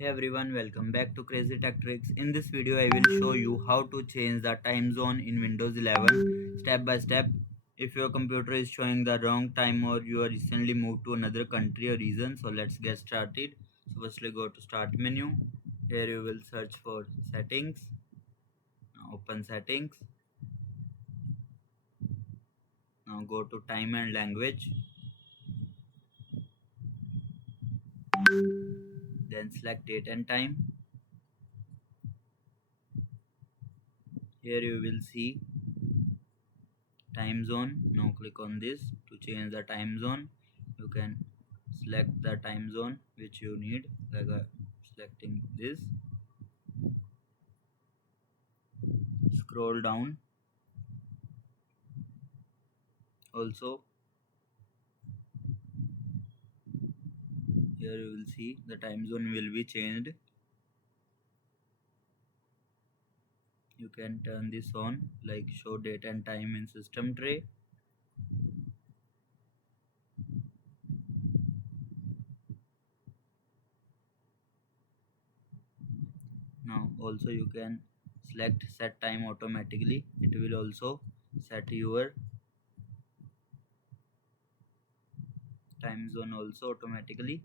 Hey everyone, welcome back to Crazy Tech Tricks. In this video, I will show you how to change the time zone in Windows 11 step by step. If your computer is showing the wrong time or you are recently moved to another country or region, so let's get started. So firstly go to Start menu. Here you will search for Settings. Now open Settings. Now go to Time and Language. Then select Date and Time. Here you will see time zone. Now click on this to change the time zone. You can select the time zone which you need, like selecting this. Scroll down. Also here you will see the time zone will be changed. You can turn this on, like show date and time in system tray. Now also you can select set time automatically. It will also set your time zone also automatically.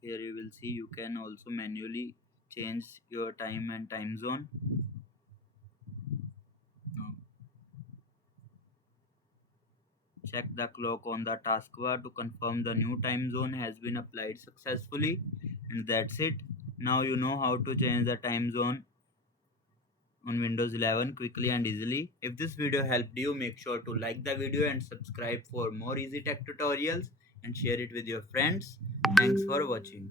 Here you will see you can also manually change your time and time zone. Now check the clock on the taskbar to confirm the new time zone has been applied successfully, and that's it. Now you know how to change the time zone on Windows 11 quickly and easily. If this video helped you, make sure to like the video and subscribe for more easy tech tutorials and share it with your friends. Thanks for watching.